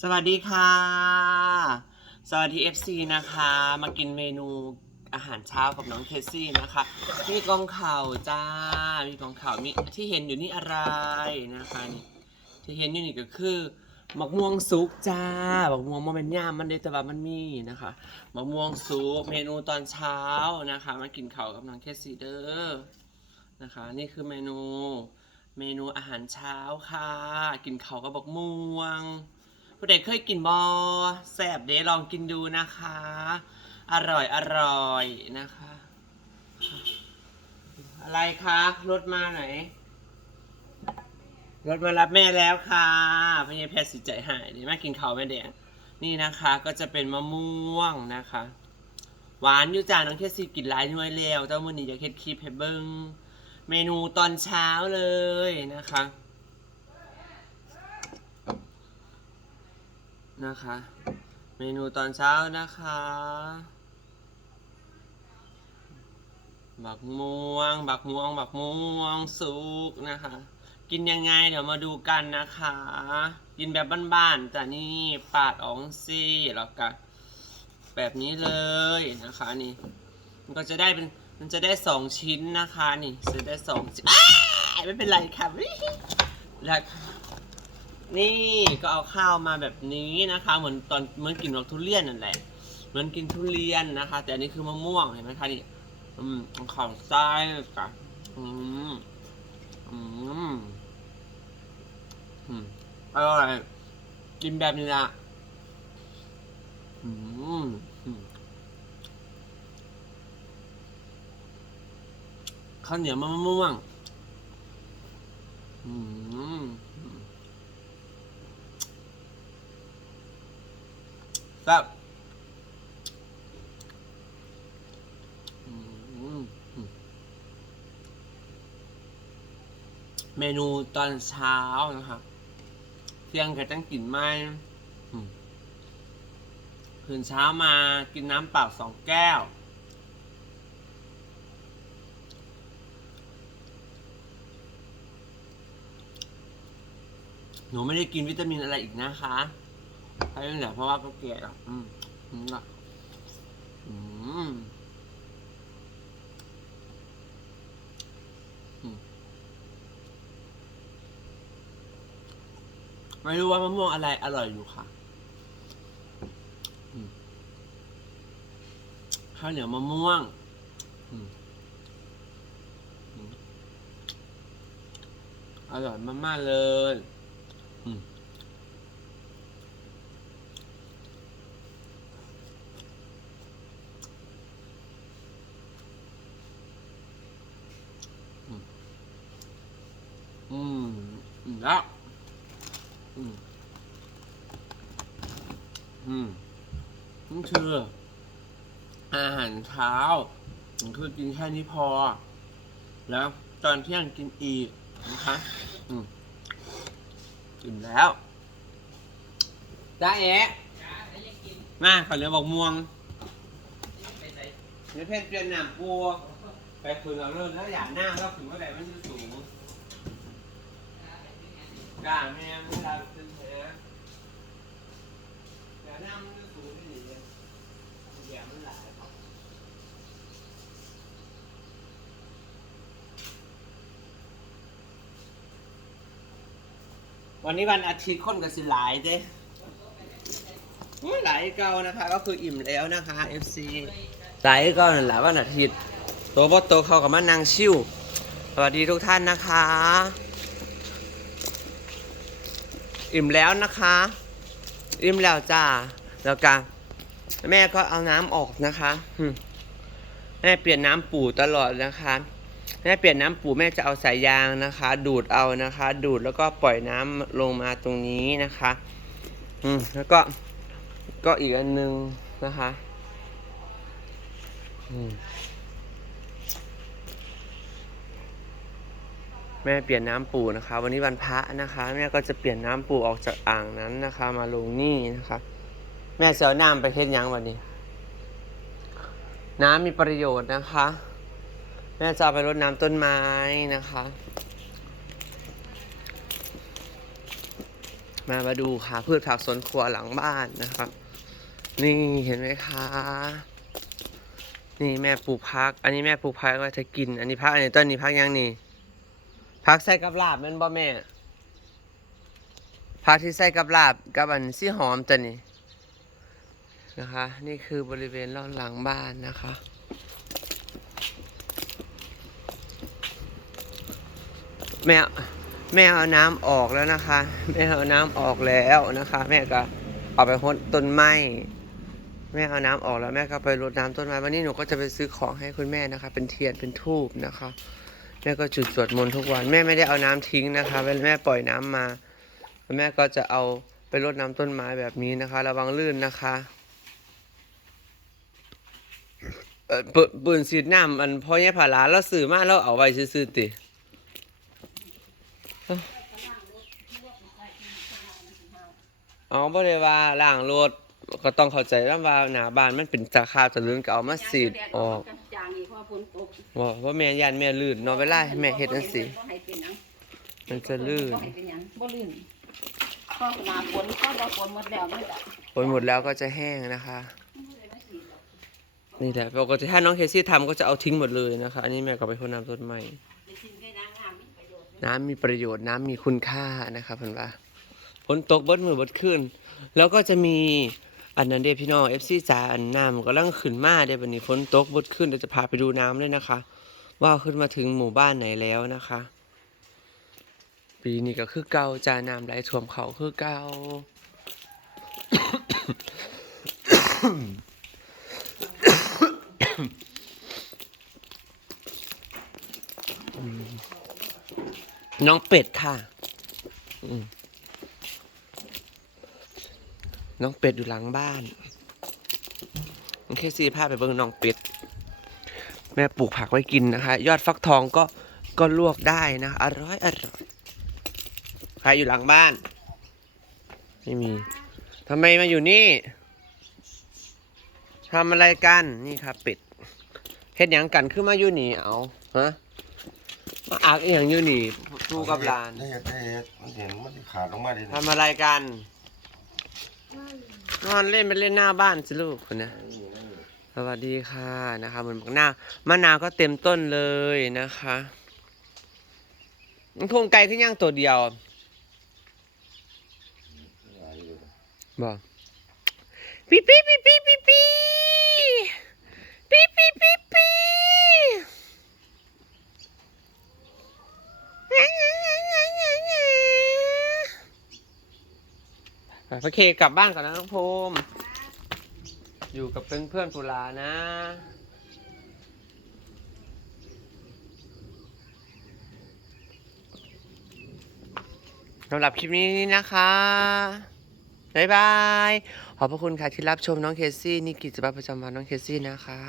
สวัสดีค่ะ สวัสดี FC นะคะ มากินเมนูอาหารเช้ากับน้องเคสซี่นะคะ มีกองข่าวจ้า มีกองข่าวมีที่เห็นอยู่นี่อะไรนะคะนี่ที่เห็นอยู่นี่ก็คือมะม่วงซุกจ้าบักม่วงมันเป็นย่ามมันเดแต่ว่ามันมีนะคะมะม่วงซุกเมนูตอนเช้านะคะ มากินข้าวกับน้องเคสซี่เด้อนะคะ นี่คือเมนู เมนูอาหารเช้าค่ะ กินข้าวกับบักม่วง ผู้ใดเคยกินบอแซบเดลองกินดูนะคะ อร่อยอร่อยนะคะ อะไรคะรถมาไหนรถมารับแม่แล้วค่ะพญาแพทย์สิใจหายเดี๋ยวแม่กินเขาแม่แดงนี่นะคะก็จะเป็นมะม่วงนะคะ หวานอยู่จาน้องแค่สิกินหลายหน่วยแล้วแต่วันนี้อยากเฮ็ดคลิปให้เบิ้งเมนูตอนเช้าเลยนะคะ นะคะ เมนูตอนเช้านะคะบักม่วง บักม่วง บักม่วงสุกนะคะ กินยังไงเดี๋ยวมาดูกันนะคะ กินแบบบ้านๆจ้ะนี่ปาดอองซี่แล้วก็แบบนี้เลยนะคะนี่ มันก็จะได้เป็นมันจะได้สองชิ้นนะคะนี่จะได้สองชิ้นไม่เป็นไรค่ะแล้ว นี่ก็เอาข้าวมาแบบนี้นะคะ เหมือนตอนเหมือนกินดอกทุเรียนนั่นแหละเหมือนกินทุเรียนนะคะ แต่อันนี้คือมะม่วงเห็นไหมคะนี่อืมของไส้ค่ะอืมอืมอืมอร่อยกินแบบนี้ละอืมข้าวเหนียวมะม่วงอืม ครับเมนูตอนเช้านะครับ เที่ยงก็ต้องกินไม่อืมตื่นเช้ามากินน้ำเปล่าสองแก้ว หนูไม่ได้กินวิตามินอะไรอีกนะคะ ใช่เหรอเพราะว่าก็แก่แล้วอืมอืมละอืมอืมไม่รู้ว่ามะม่วงอะไรอร่อยอยู่ค่ะข้าวเหนียวมะม่วงอร่อยมากๆเลย อืม อืมอืม แล้วอืมอืมนี่คืออาหารเช้าผมคือกินแค่นี้พอ แล้วตอนเที่ยงกินอีกนะคะอืมกินแล้วจ้าเอ๋มาขอเรือบอกม่วงเดี๋ยวเพ่นเปลี่ยนหนามปัวไปคืนเราเริ่มแล้วอย่าหน้าแล้วถึงเมื่อไหร่มันจะสูงกาแม่งเวลาเป็นแผลแต่หน้ามันจะสูงที่นี่เลยแย่มันหลายครับวันนี้วันอาทิตย์คนกับสิหลายเด้โอ้ยหลายเก่านะคะ ก็คืออิ่มแล้วนะคะ FC หลายเก่านั่นแหละวันอาทิตย์โตบ่โตเขากับมานั่งชิวสวัสดีทุกท่านนะคะ อิ่มแล้วนะคะ อิ่มแล้วจ้าแล้วกันแม่ก็เอาน้ำออกนะคะแม่เปลี่ยนน้ำปูตลอดนะคะ แม่เปลี่ยนน้ำปูแม่จะเอาสายยางนะคะ ดูดเอานะคะ ดูดแล้วก็ปล่อยน้ำลงมาตรงนี้นะคะ อืมแล้วก็ก็อีกอันนึงนะคะ อืม แม่เปลี่ยนน้ำปูนะคะ วันนี้วันพระนะคะ แม่ก็จะเปลี่ยนน้ำปูออกจากอ่างนั้นนะคะ มาลงนี่นะคะ แม่เสียน้ำไปเฮ็ดยังวันนี้ น้ำมีประโยชน์นะคะ แม่จะเอาไปรดน้ำต้นไม้นะคะ มามาดูค่ะพืชผักสวนครัวหลังบ้านนะครับนี่เห็นไหมคะนี่แม่ปลูกพัก อันนี้แม่ปลูกพักไว้จะกิน อันนี้พักอันนี้ต้นนี้พักยังนี่ พักใส่กับลาบแมันบ่แม่พักที่ใส่กับลาบกับอันซี่หอมตัวนี้นะคะ นี่คือบริเวณรอบหลังบ้านนะคะแม่แม่เอาน้ำออกแล้วนะคะ แม่เอาน้ำออกแล้วนะคะ แม่ก็เอาไปหดต้นไม้แม่เอาน้ำออกแล้วแม่ก็ไปรดน้ำต้นไม้วันนี้หนูก็จะไปซื้อของให้คุณแม่นะคะ เป็นเทียนเป็นทูบนะคะ แม่ก็จุดสวดมนต์ทุกวันแม่ไม่ได้เอาน้ำทิ้งนะคะแม่ปล่อยน้ำมาแม่ก็จะเอาไปรดน้ำต้นไม้แบบนี้นะคะ ระวังลื่นนะคะเปืนปืนสีดน้ำอันพ่อแย่ผาลาแล้วซื้อมาแล้วเอาไว้ซื้อติอ๋อบ่ได้ว่าล้างรถก็ต้องเข้าใจแล้วว่าหน้าบ้านมันเป็นตาคาตะลึงก็เอามาสีดออก จางนี่เพราะฝนตกว่าว่าแม่ยันแม่ลื่นเนาะเวลาให้แม่เฮ็ดจังซี่บ่ให้เป็นหยังมันจะลื่นบ่ให้เป็นหยังบ่ลื่นพอหน้าฝนก็บ่ฝนหมดแล้วมันจะฝนหมดแล้วก็จะแห้งนะคะ นี่แหละปกติถ้าน้องเคซี่ทำก็จะเอาทิ้งหมดเลยนะคะ อันนี้แม่ก็ไปพ่นน้ำต้นไม้ไปกินได้น้ำงามมีประโยชน์น้ำมีประโยชน์น้ำมีคุณค่านะครับเพิ่นว่าฝนตกเบิดมือเบิดขึ้น แล้วก็จะมี อันนั้นเด้พี่น้อง FC จ๋าอันน้ำกำลังขึ้นมาเด้บัดนี้ฝนตกบดขึ้นเดี๋ยวจะพาไปดูน้ำเลยนะคะ ว่าขึ้นมาถึงหมู่บ้านไหนแล้วนะคะ ปีนี้ก็คือเก่าจาน้ำไหลท่วมเขาคือเก่าน้องเป็ดค่ะ อืม น้องเป็ดอยู่หลังบ้านโอเคซีพาไปเบิ่งน้องเป็ด แม่ปลูกผักไว้กินนะคะ ยอดฟักทองก็ก็ลวกได้นะ อร่อยอร่อยใครอยู่หลังบ้าน ไม่มีทำไมมาอยู่นี่ทำอะไรกันนี่ครับเป็ดเฮ็ดหยังกันขึ้นมาอยู่นี่เอาฮะมาอักอหย่างอยู่นี่สู้กับหลาน ได้เฮ็ดได้เฮ็ดมันเห็นมันขาดลงมาดิทำอะไรกัน นอนเล่นไปเล่นหน้าบ้านสิลูกคนนะสวัสดีค่ะนะคะเหมือนบักหน้ามะนาวก็เต็มต้นเลยนะคะมันทงไก่ขึ้นย่างตัวเดียวบอกปีปีปีปีปีปีปีปีปี ปีไปพระเคกลับบ้านก่อนนะน้องภูมิอยู่กับเพื่อนเพื่อนๆปุลานะ สำหรับคลิปนี้นะคะ บ๊ายบาย ขอบพระคุณค่ะที่รับชมน้องเคซี่นี่กิจวัตรประจำวันน้องเคซี่นะคะ